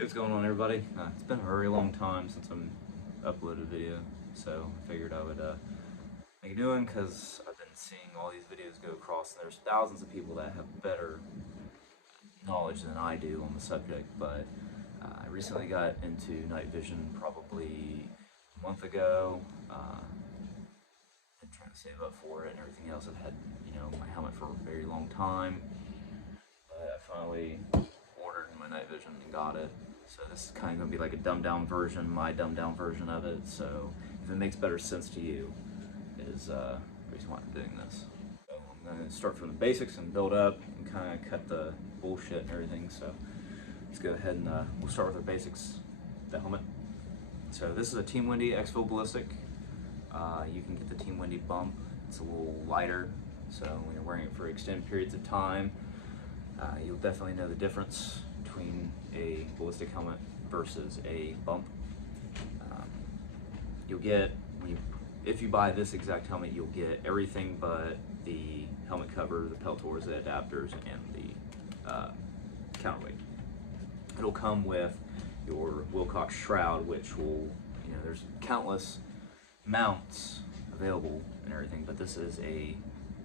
What's going on, everybody? It's been a very long time since I've uploaded a video, so I figured I would make a new one because I've been seeing all these videos go across, and there's thousands of people that have better knowledge than I do on the subject. But I recently got into night vision probably a month ago. Been trying to save up for it and everything else. I've had my helmet for a very long time. I finally ordered my night vision and got it. So this is kind of going to be like a dumbed down version, my dumbed down version of it. So if it makes better sense to you, is the reason why I'm doing this. So I'm going to start from the basics and build up and kind of cut the bullshit and everything. So let's go ahead and we'll start with the basics. The helmet. So this is a Team Wendy Exfil Ballistic. You can get the Team Wendy bump. It's a little lighter, so when you're wearing it for extended periods of time, you'll definitely know the difference between a ballistic helmet versus a bump. You'll get, if you buy this exact helmet, you'll get everything but the helmet cover, the peltors, the adapters, and the counterweight. It'll come with your Wilcox shroud, which will, there's countless mounts available and everything, but this is a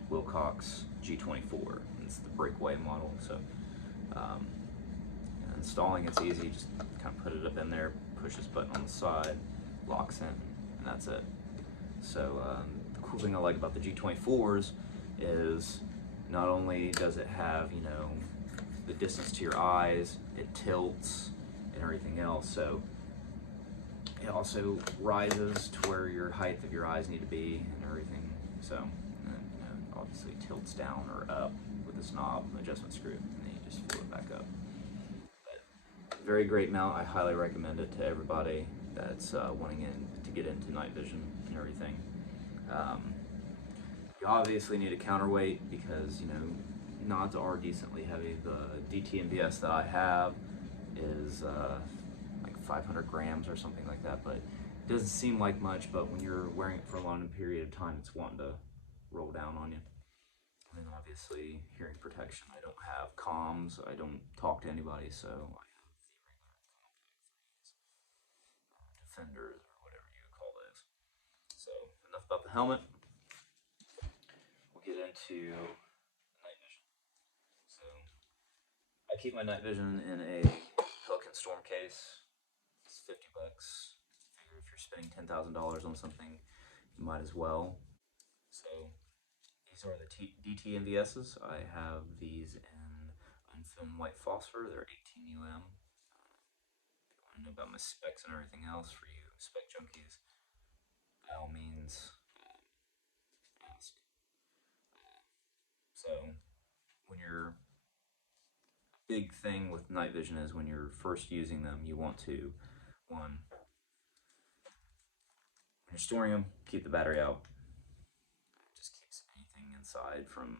Wilcox G24. It's the breakaway model, so installing it's easy. Just kind of put it up in there, push this button on the side, locks in, and that's it. So the cool thing I like about the G24s is not only does it have the distance to your eyes, it tilts and everything else, so it also rises to where your height of your eyes need to be and everything. So, obviously tilts down or up with this knob, adjustment screw, and then you just float it back up. But very great mount. I highly recommend it to everybody that's wanting to get into night vision and everything. You obviously need a counterweight because nods are decently heavy. The DT that I have is 500 grams or something like that, but it doesn't seem like much, but when you're wearing it for a long period of time, it's wanting to roll down on you. And then obviously hearing protection. I don't have comms, I don't talk to anybody, so I have the regular defenders or whatever you would call those. So enough about the helmet. We'll get into night vision. So I keep my night vision in a Pelican Storm case. 50 bucks. Figure if you're spending $10,000 on something, you might as well. So these are the DT NVSs. I have these in unfilmed white phosphor. They're 18 UM. If you want to know about my specs and everything else for you spec junkies, by all means, ask. So when you're big thing with night vision is when you're first using them, you want to when you're storing them, keep the battery out. It just keeps anything inside from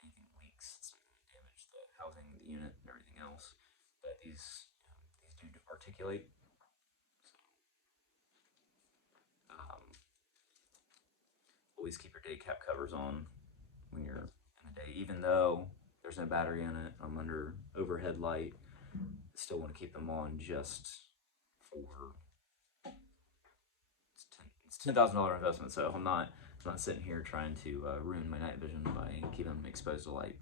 anything leaks. It's going to damage the housing, the unit, and everything else. But these do articulate. So, always keep your day cap covers on when you're in the day, even though there's no battery in it. I'm under overhead light. I still want to keep them on just for it's $10,000 investment, so I'm not sitting here trying to ruin my night vision by keeping them exposed to light.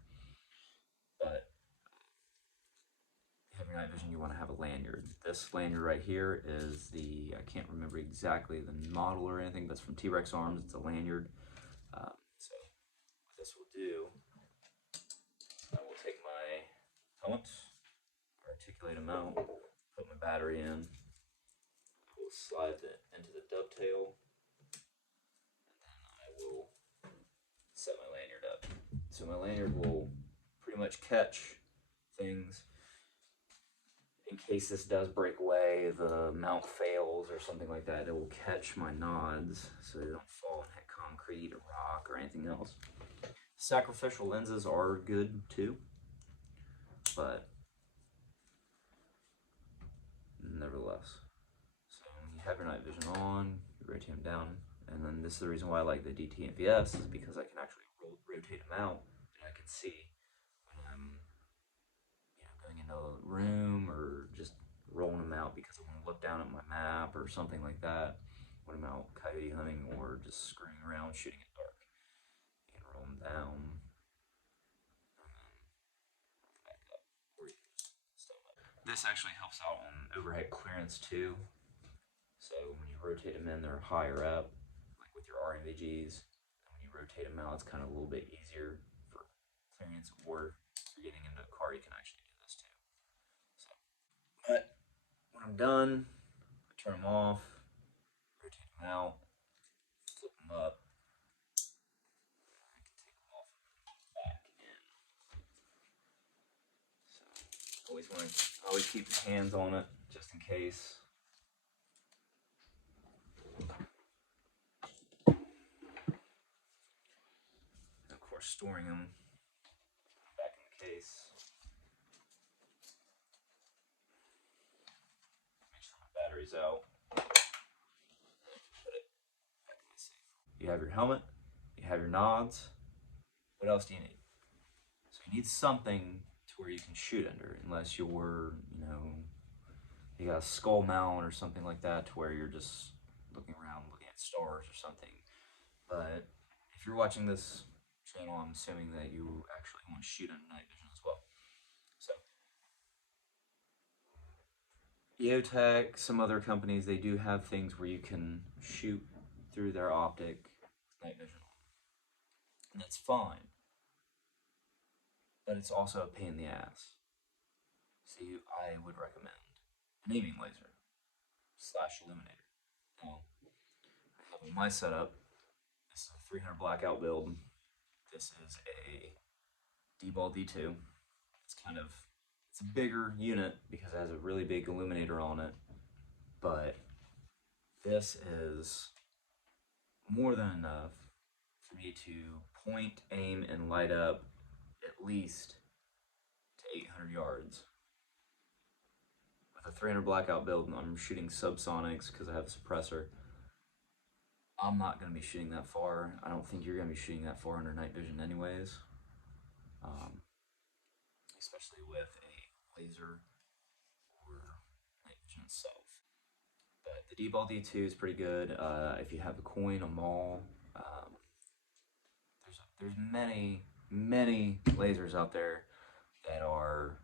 But if you have your night vision, you want to have a lanyard. This lanyard right here is I can't remember exactly the model or anything, but it's from T-Rex Arms. It's a lanyard. So what this will do, I will take my helmet, articulate them out, put my battery in, I will slide it into the dovetail, and then I will set my lanyard up. So my lanyard will pretty much catch things in case this does break away, the mount fails or something like that. It will catch my nods so they don't fall and hit concrete or rock or anything else. Sacrificial lenses are good too, but nevertheless. So you have your night vision on, you rotate them down, and then this is the reason why I like the DT NVS is because I can actually rotate them out and I can see when I'm going find a room, or just rolling them out because I want to look down at my map or something like that when I'm out coyote hunting, or just screwing around shooting at dark. You can roll them down. Back up, or you can just stay up. This actually helps out on overhead clearance too. So when you rotate them in, they're higher up, like with your RMVGs. And when you rotate them out, it's kind of a little bit easier for clearance, or if you're getting into a car, you can actually do this too. So, but when I'm done, I turn them off, rotate them out, flip them up. I can take them off and back in. So always keep your hands on it just in case. And of course, storing them back in the case. Make sure my battery's out. Put it back in my safe. You have your helmet, you have your nods. What else do you need? So you need something to where you can shoot under, unless you're, you got a skull mount or something like that, to where you're just looking around, looking at stars or something. But if you're watching this channel, I'm assuming that you actually want to shoot under night vision as well. So EOTech, some other companies, they do have things where you can shoot through their optic with night vision on. And that's fine. But it's also a pain in the ass. So I would recommend an aiming laser / illuminator. Now, I have on my setup, this is a 300 blackout build. This is a D-Ball D2. It's a bigger unit because it has a really big illuminator on it, but this is more than enough for me to point, aim, and light up at least to 800 yards. With a 300 blackout build, I'm shooting subsonics because I have a suppressor. I'm not going to be shooting that far. I don't think you're going to be shooting that far under night vision anyways. Especially with a laser or night vision itself. But the D-Ball D2 is pretty good. If you have a coin, a maul, there's many lasers out there that are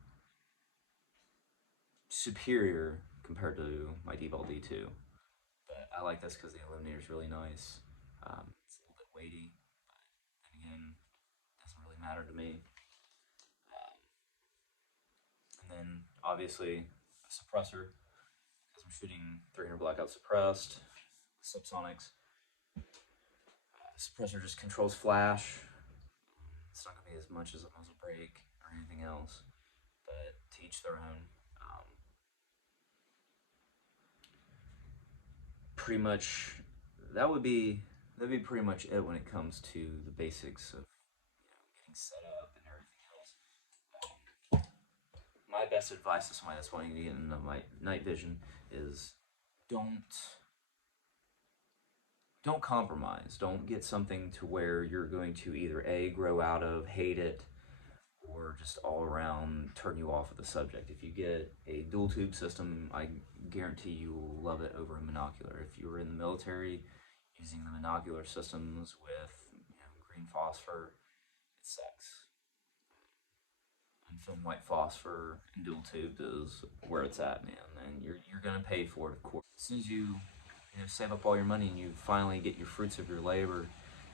superior compared to my D-Ball D2. But I like this because the illuminator is really nice. It's a little bit weighty, but then again, it doesn't really matter to me. And then obviously a suppressor, because I'm shooting 300 blackout suppressed, subsonics. Suppressor just controls flash. It's not going to be as much as a muzzle brake or anything else, but to each their own. Pretty much, that'd be pretty much it when it comes to the basics of getting set up and everything else. My best advice to somebody that's wanting to get into night vision is don't compromise. Don't get something to where you're going to either A, grow out of, hate it, or just all around turn you off of the subject. If you get a dual tube system, I guarantee you will love it over a monocular. If you were in the military using the monocular systems with green phosphor, it sucks. Unfilmed white phosphor and dual tube is where it's at, man. And you're gonna pay for it, of course. As soon as you save up all your money and you finally get your fruits of your labor,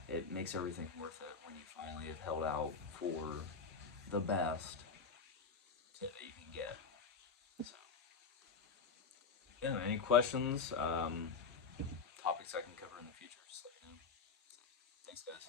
it makes everything worth it when you finally have held out for the best that you can get. So, any questions, topics I can cover in the future, just let me know. Thanks, guys.